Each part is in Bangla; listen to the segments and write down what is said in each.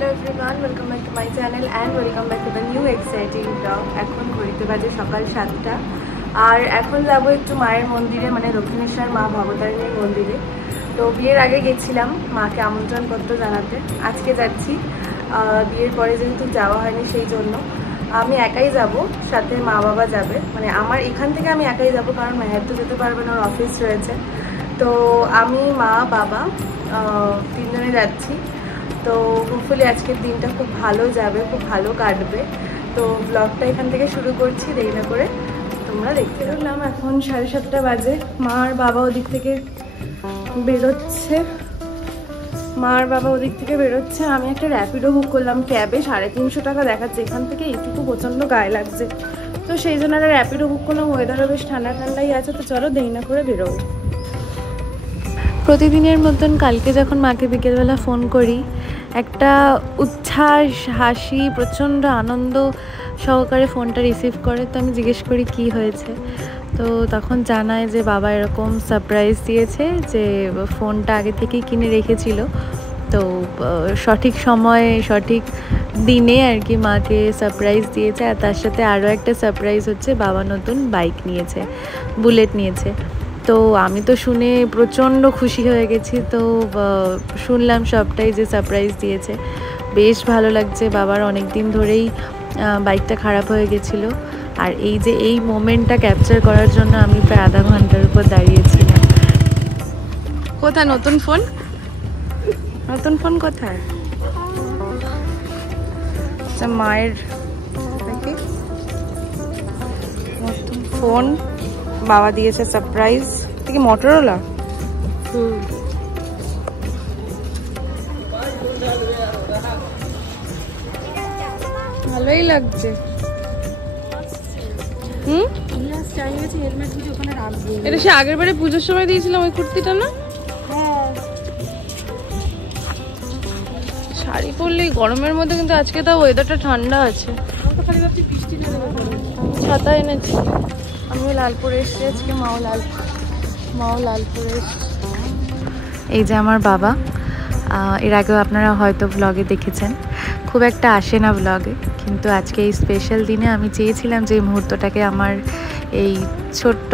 Hello everyone, welcome back to my channel and welcome back to the new exciting vlog. এখন ঘড়িতে বাজে সকাল 7টা আর এখন যাব একটু মায়ের মন্দিরে, মানে দক্ষিণেশ্বর মা ভবতারিণীর মন্দিরে। তো বিয়ের আগে গেছিলাম মাকে আমন্ত্রণপত্র জানাতে, আজকে যাচ্ছি। বিয়ের পরে যেহেতু যাওয়া হয়নি সেই জন্য আমি একাই যাব, সাথে মা বাবা যাবে। মানে আমার এখান থেকে আমি একাই যাব, কারণ মায়ের তো যেতে পারবে না, ওর অফিস রয়েছে। তো আমি মা বাবা তিনজনে যাচ্ছি। তো হোপফুলি আজকের দিনটা খুব ভালো যাবে, খুব ভালো কাটবে। তো ব্লগটা এখান থেকে শুরু করছি, দেরি না করে তোমরা দেখতে পেলাম। এখন 7:30 বাজে, মা আর বাবা ওদিক থেকে বেরোচ্ছে। আমি একটা র্যাপিডো বুক করলাম ক্যাবে, 350 টাকা দেখাচ্ছে এখান থেকে, এইটুকু প্রচণ্ড গায়ে লাগছে। তো সেই জন্য একটা র্যাপিডো বুক করলাম, ওয়েদারও বেশ ঠান্ডা ঠান্ডাই আছে। তো চলো দেরি না করে বেরোবো। প্রতিদিনের মতন কালকে যখন মাকে বিকেলবেলা ফোন করি, একটা উচ্ছ্বাস, হাসি, প্রচণ্ড আনন্দ সহকারে ফোনটা রিসিভ করে। তো আমি জিজ্ঞেস করি কি হয়েছে, তো তখন জানায় যে বাবা এরকম সারপ্রাইজ দিয়েছে, যে ফোনটা আগে থেকেই কিনে রেখেছিল। তো সঠিক সময়ে সঠিক দিনে আর কি মাকে সারপ্রাইজ দিয়েছে। আর তার সাথে আরও একটা সারপ্রাইজ হচ্ছে, বাবা নতুন বাইক নিয়েছে, বুলেট নিয়েছে। তো আমি তো শুনে প্রচণ্ড খুশি হয়ে গেছি। তো শুনলাম সবটাই যে সারপ্রাইজ দিয়েছে, বেশ ভালো লাগছে। বাবার অনেক দিন ধরেই বাইকটা খারাপ হয়ে গেছিলো, আর এই যে এই মোমেন্টটা ক্যাপচার করার জন্য আমি প্রায় আধা ঘন্টার উপর দাঁড়িয়েছিলাম। কোথায় নতুন ফোন? নতুন ফোন কোথায়? মায়ের নতুন ফোন বাবা দিয়েছে সারপ্রাইজ। কি মোটরোলা? ভালোই লাগছে। এটা সে আগের বারে পুজোর সময় দিয়েছিলাম ওই কুর্তিটা না? শাড়ি পরলে গরমের মধ্যে, কিন্তু আজকে তাও ওয়েদারটা ঠান্ডা আছে। ছাতা এনেছি, আমিও লালপুরে এসেছি আজকে, মাও লালপুরে এসেছি। এই যে আমার বাবা, এর আগেও আপনারা হয়তো ব্লগে দেখেছেন, খুব একটা আসে না ব্লগে, কিন্তু আজকে এই স্পেশাল দিনে আমি চেয়েছিলাম যে এই মুহূর্তটাকে আমার এই ছোট্ট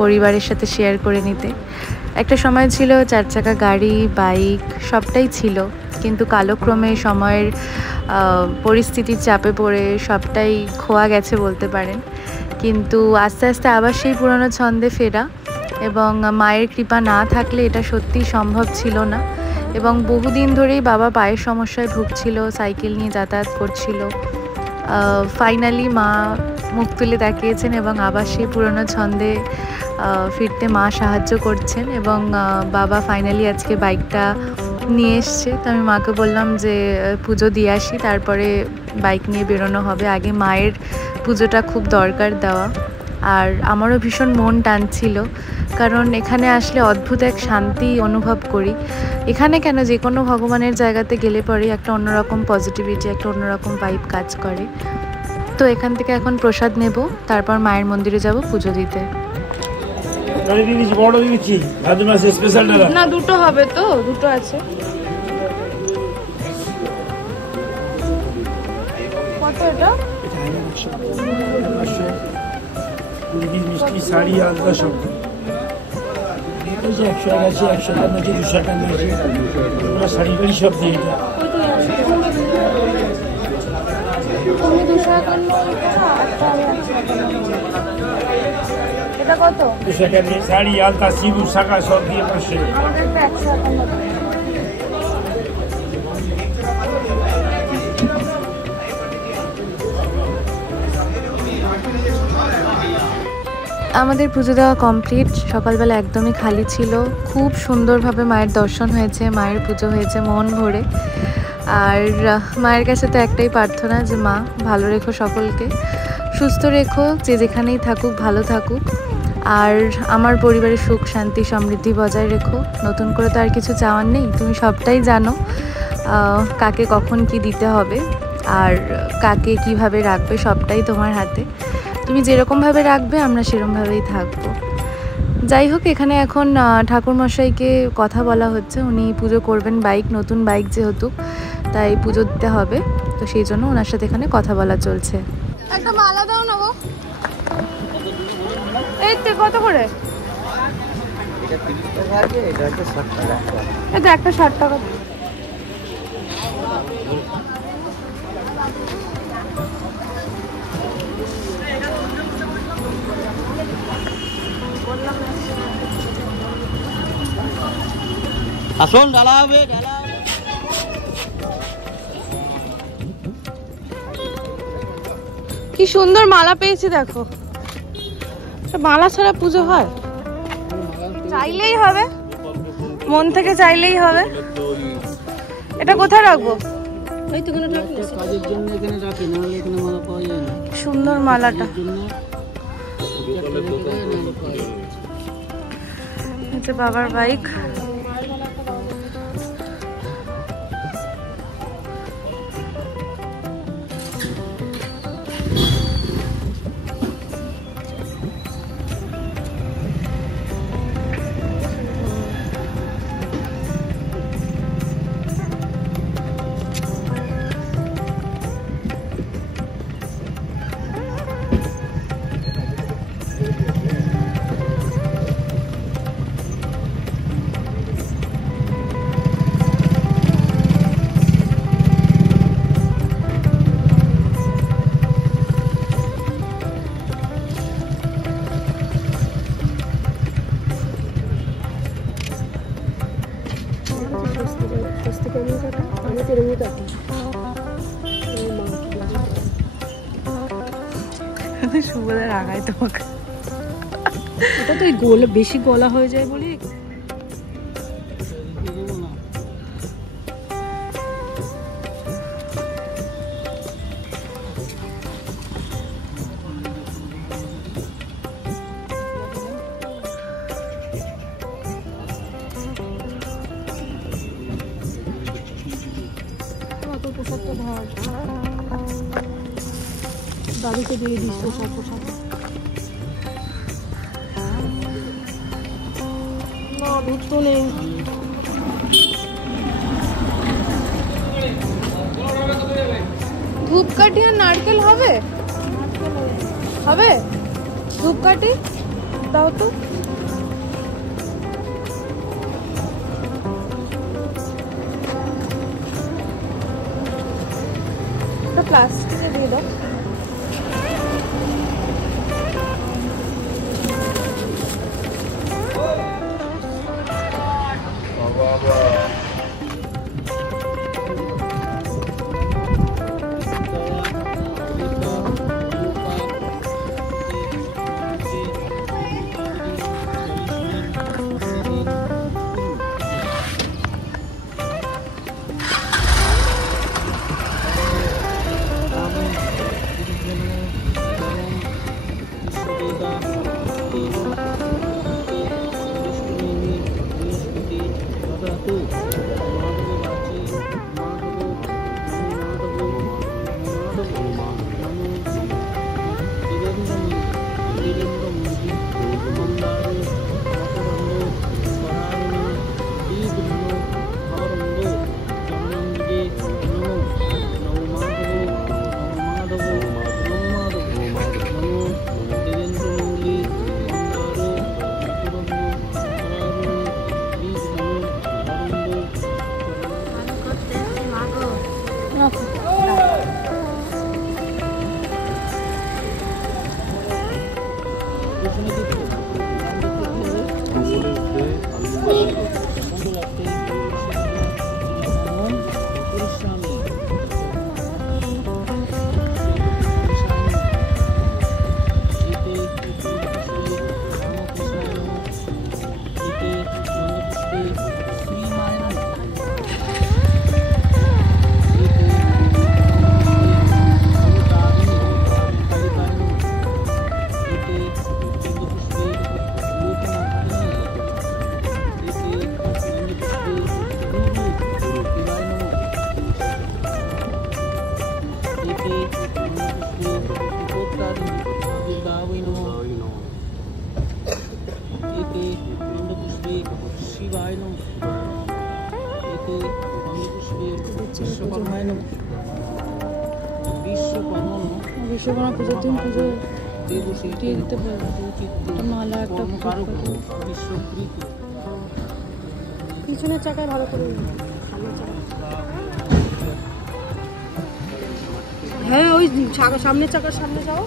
পরিবারের সাথে শেয়ার করে নিতে। একটা সময় ছিল 4 চাকা গাড়ি, বাইক সবটাই ছিল, কিন্তু কালক্রমে সময়ের পরিস্থিতির চাপে পড়ে সবটাই খোয়া গেছে বলতে পারেন। কিন্তু আস্তে আস্তে আবার সেই পুরনো ছন্দে ফেরা, এবং মায়ের কৃপা না থাকলে এটা সত্যিই সম্ভব ছিল না। এবং বহুদিন ধরেই বাবা পায়ের সমস্যায় ভুগছিল, সাইকেল নিয়ে যাতায়াত করছিল। ফাইনালি মা মুখ তুলে তাকিয়েছেন, এবং আবার সেই পুরনো ছন্দে ফিরতে মা সাহায্য করছেন। এবং বাবা ফাইনালি আজকে বাইকটা নিয়ে এসছে। তো আমি মাকে বললাম যে পুজো দিয়ে আসি, তারপরে বাইক নিয়ে বেরোনো হবে। আগে মায়ের পুজোটা খুব দরকার দেওয়া। আর আমারও ভীষণ মন টানছিল, কারণ এখানে আসলে অদ্ভুত এক শান্তি অনুভব করি। এখানে কেন, যে কোনো ভগবানের জায়গাতে গেলে পরে একটা অন্যরকম পজিটিভিটি, একটা অন্যরকম ভাইব কাজ করে। তো এখান থেকে এখন প্রসাদ নেব, তারপর মায়ের মন্দিরে যাব পুজো দিতে। না, দুটো হবে তো, দুটো আছে। কত এটা? মিষ্টি শাড়ি আলাদা সব 100 টাকা আছে, 100 টাকা আছে, 200 টাকা আছে, শাড়ি বাড়ি সব দিয়ে দেয়। এটা কত? 200 টাকা শাড়ি আলতা, সিঁদুর, শাঁখা সব দিয়ে 500। আমাদের একটা 100 টাকার মতো। আমাদের পুজো দেওয়া কমপ্লিট। সকালবেলা একদমই খালি ছিল, খুব সুন্দরভাবে মায়ের দর্শন হয়েছে, মায়ের পুজো হয়েছে মন ভরে। আর মায়ের কাছে তো একটাই প্রার্থনা যে মা ভালো রেখো সকলকে, সুস্থ রেখো, যে যেখানেই থাকুক ভালো থাকুক। আর আমার পরিবারের সুখ শান্তি সমৃদ্ধি বজায় রেখো। নতুন করে তো আর কিছু চাওয়ার নেই, তুমি সবটাই জানো, কাকে কখন কি দিতে হবে আর কাকে কিভাবে রাখবে সবটাই তোমার হাতে। তুমি যেরকমভাবে রাখবে আমরা সেরকমভাবেই থাকবো। যাই হোক, এখানে এখন ঠাকুরমশাইকে কথা বলা হচ্ছে, উনি পুজো করবেন বাইক, নতুন বাইক যেহেতু তাই পুজো দিতে হবে, তো সেই জন্য ওনার সাথে এখানে কথা বলা চলছে। একটা মালা দাও না গো। এই তো কত করে? এটা একটা 60 টাকা। আসুন ঢালা হবে, ঢালা হবে। কি সুন্দর মালা পেয়েছি দেখো। মালা ছাড়া পুজো হয়? চাইলেই হবে, মন থেকে চাইলেই হবে। এটা কোথায় রাখবো? কাজের জন্য এখানে রাখি, নাহলে এখানে মালা পাওয়া যায় না। সুন্দর মালাটা। এটা বাবার বাইক। সুবোধা রাগায় তোমাকে। এটা তো বেশি গলা হয়ে যায় বলি। দাদুকে দিয়ে দিস তো সব পোশাক। না দুধ তো নেই। ধূপকাঠি আর নারকেল হবে? হবে ধূপকাঠি দাও তো। প্লাস্টিকে দিয়ে দাও। বিশ্বকর্মা পুজোর দিন পুজো দিয়ে দিতে পারবে। একটা মালা একটা পিছনের চাকায় ভালো করে, হ্যাঁ ওই সামনের চাকার সামনে যাও।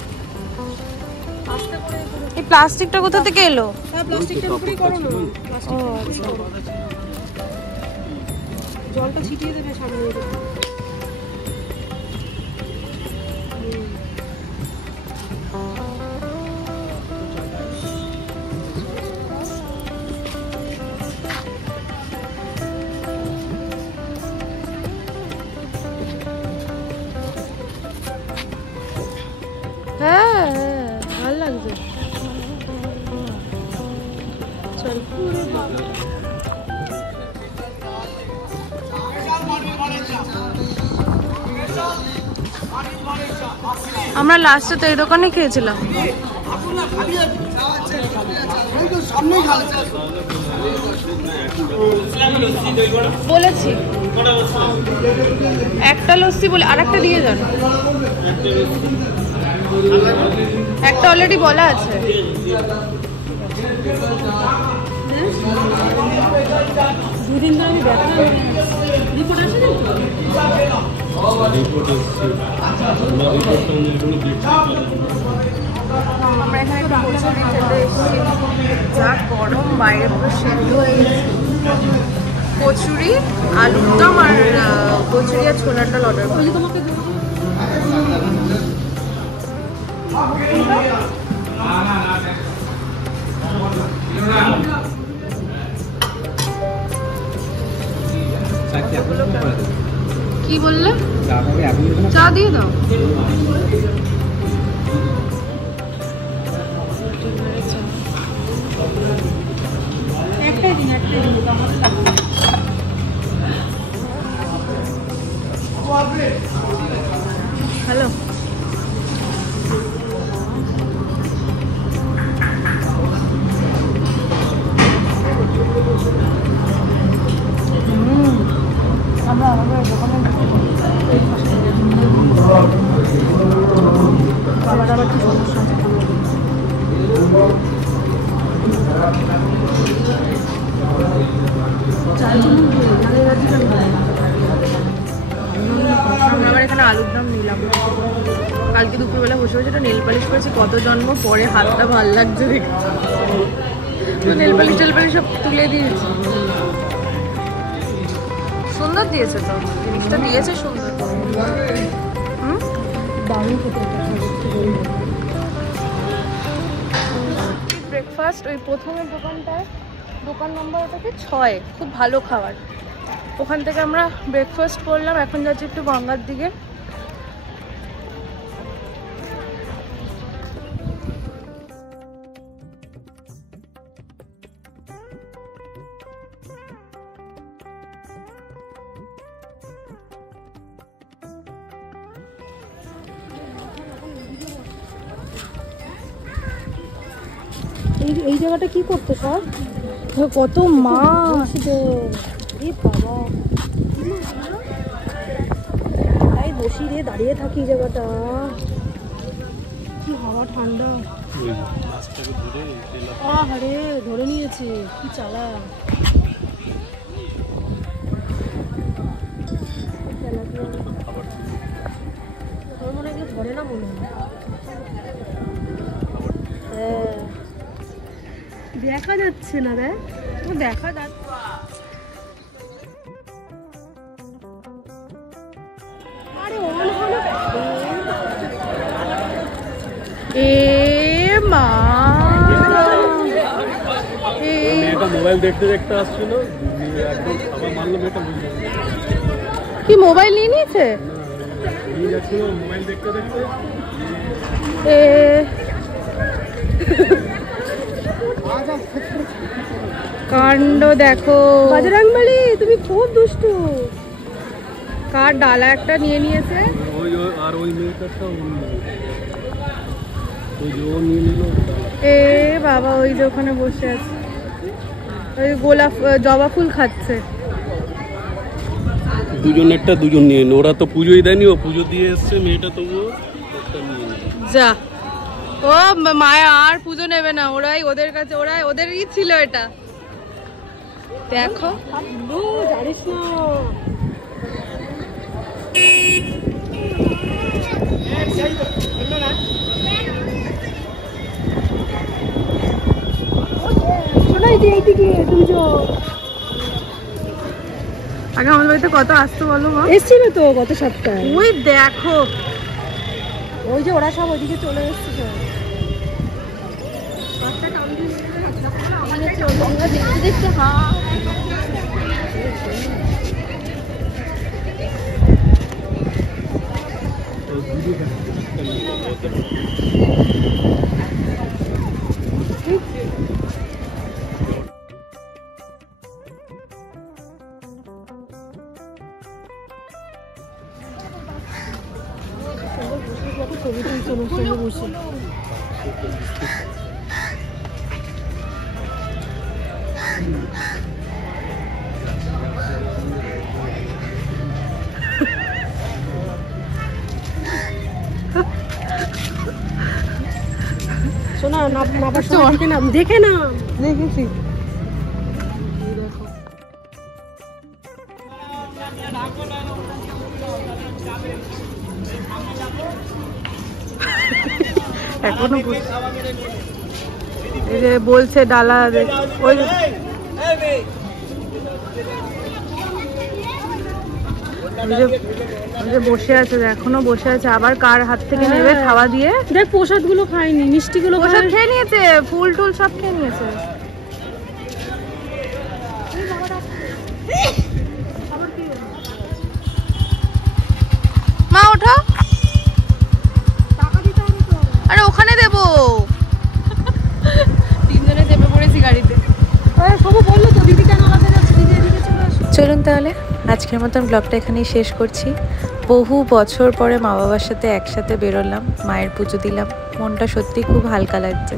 এই প্লাস্টিকটা কোথা থেকে এলো? হ্যাঁ প্লাস্টিকটার উপরেই করো না। ও আচ্ছা, জলটা ছিটিয়ে দেবে সামনে। হ্যাঁ ভালো লাগছে। চল আমরা লাস্টে তো এই দোকানে খেয়েছিলাম। বলেছি একটা লস্যি বলে আর একটা দিয়ে যান। একটা অলরেডি বলা আছে। দুদিন ধরে আমি ব্যথা রিপোর্ট আসে না আমরা এখানে একটু কচুরি খেতে এসেছি। যা গরম, বাইরে পুরো সেদ্ধ হয়ে গেছে। কচুরি, আলুর দম আর কচুরি আর ছোলার ডাল অর্ডার করি। তোমাকে কি বললে? চা দিয়ে দাও। একটাই দিন হ্যালো, আমরা আমাদের দোকানে খাবার দাবার কি সমস্যা আছে? আমরা আবার এখানে আলুর দম নিলাম। কালকে দুপুরবেলা বসে বসে একটা নেল পালিশ করেছি, কত জন্ম পরে হাতটা ভাল লাগছে দেখে তো নেল পালিশ সব তুলে দিয়েছি। সুন্দর দিয়েছে তো, জিনিসটা দিয়েছে সুন্দর। ব্রেকফাস্ট ওই প্রথমের দোকানটায়, দোকান নম্বর ওটাকে 6, খুব ভালো খাবার। ওখান থেকে আমরা ব্রেকফাস্ট করলাম। এখন যাচ্ছি একটু গঙ্গার দিকে। এই জায়গাটা কি করতে সব? কত মাছ! বাবা তাই বসি রে, দাঁড়িয়ে থাকি জায়গাটা, কি হাওয়া ঠান্ডা। আরে ধরে নিয়েছে, কি চালা। মনে হয় ধরে না, মনে হয়। হ্যাঁ দেখা যাচ্ছে না রে, দেখা যাচ্ছে। আরে এ মা, মেয়েটা মোবাইল দেখতে দেখতে আসছিল, একদম খাবার মারলো, মেয়েটা কি মোবাইল নিয়ে নিয়েছে? নিয়ে যাচ্ছিল মোবাইল দেখতে দেখতে। কাণ্ড দেখো বজরংবলী, তুমি খুব দুষ্টু। কার ডালা একটা নিয়ে নিয়েছে। ওই আর ওই মেয়েটাও ওই যে ও নিয়ে নিল। এ বাবা, ওই যে ওখানে বসে আছে, ওই গোলাপ জবা ফুল খাচ্ছে। দুজনেরটা দুজন নিয়ে নে। ওরা তো পুজোই দেয়নি, ও পুজো দিয়ে এসছে, মেয়েটা তবুও একটা নিয়ে নে। যা, ও মায়া আর পুজো নেবে না, ওরাই ওদের কাছে, ওদেরই ছিল এটা। দেখো জানিস না শোনাই যে এইদিকে দুজন আগে আমাদের বাড়িতে কত আসতো বলো মা? এসছিল তো গত সপ্তাহে। ওই দেখো, ওই যে ওরা সব ওইদিকে চলে এসছে দেখতে দেখতে ছবি তুলছে ওর সঙ্গে বসে। শোনা নাবার সময় দেখে না দেখেছি। এখনো এই যে বলছে ডালা ওই বসে আছে, এখনো বসে আছে, আবার কার হাত থেকে নেবে খাওয়া দিয়ে। দেখ প্রসাদ গুলো খায়নি, মিষ্টি গুলো প্রসাদ খেয়ে নিয়েছে, ফুল টুল সব খেয়ে নিয়েছে। মা ওঠো, আরে ওখানে দেবো। তিনজনে চেপে পড়েছি গাড়িতে। বললো তো দিদি কেন আলাদা যাচ্ছে, দিদি এদিকে চলে আসো। চলুন তাহলে আজকের মতন ব্লগটা এখানেই শেষ করছি। বহু বছর পরে মা বাবার সাথে একসাথে বেরোলাম, মায়ের পুজো দিলাম, মনটা সত্যি খুব হালকা লাগছে।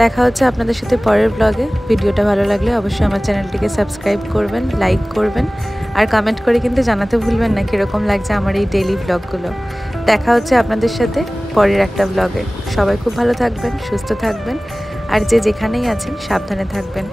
দেখা হচ্ছে আপনাদের সাথে পরের ব্লগে। ভিডিওটা ভালো লাগলে অবশ্যই আমার চ্যানেলটিকে সাবস্ক্রাইব করবেন, লাইক করবেন, আর কমেন্ট করে কিন্তু জানাতে ভুলবেন না কীরকম লাগছে আমার এই ডেইলি ব্লগগুলো। দেখা হচ্ছে আপনাদের সাথে পরের একটা ব্লগে। সবাই খুব ভালো থাকবেন, সুস্থ থাকবেন, আর যে যেখানেই আছেন সাবধানে থাকবেন।